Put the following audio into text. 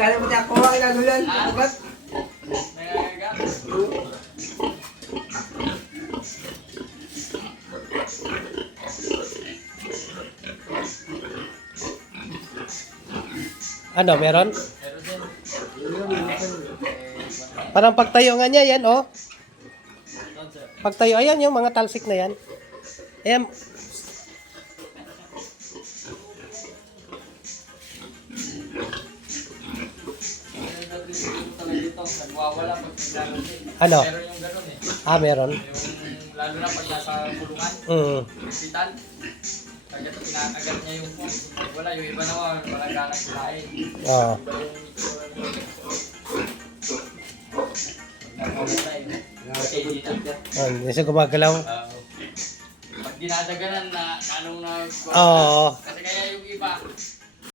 Kaya mo tayo kuha ka gulan. Ba't? Ano, meron? Meron din. Parang pagtayo nga niya, yan, oh. Doon, sir. Pagtayo, ayan yung mga talsik na yan. Ayan. Nagwawala pag naglalagay. Ano? Meron yung gano'n eh. Meron. Yung lalo na pag nasa kulungan, hospital. Pag ito pinakagat niya yung phone. Wala, yung iba naman, walang ganang kumain. Oo. Iba yung itsura niya. Nagwawala yun. Kasi dito. Hindi siya gumagalaw. Pag dinadaganan na, anong na... Oo. Kasi kaya yung iba,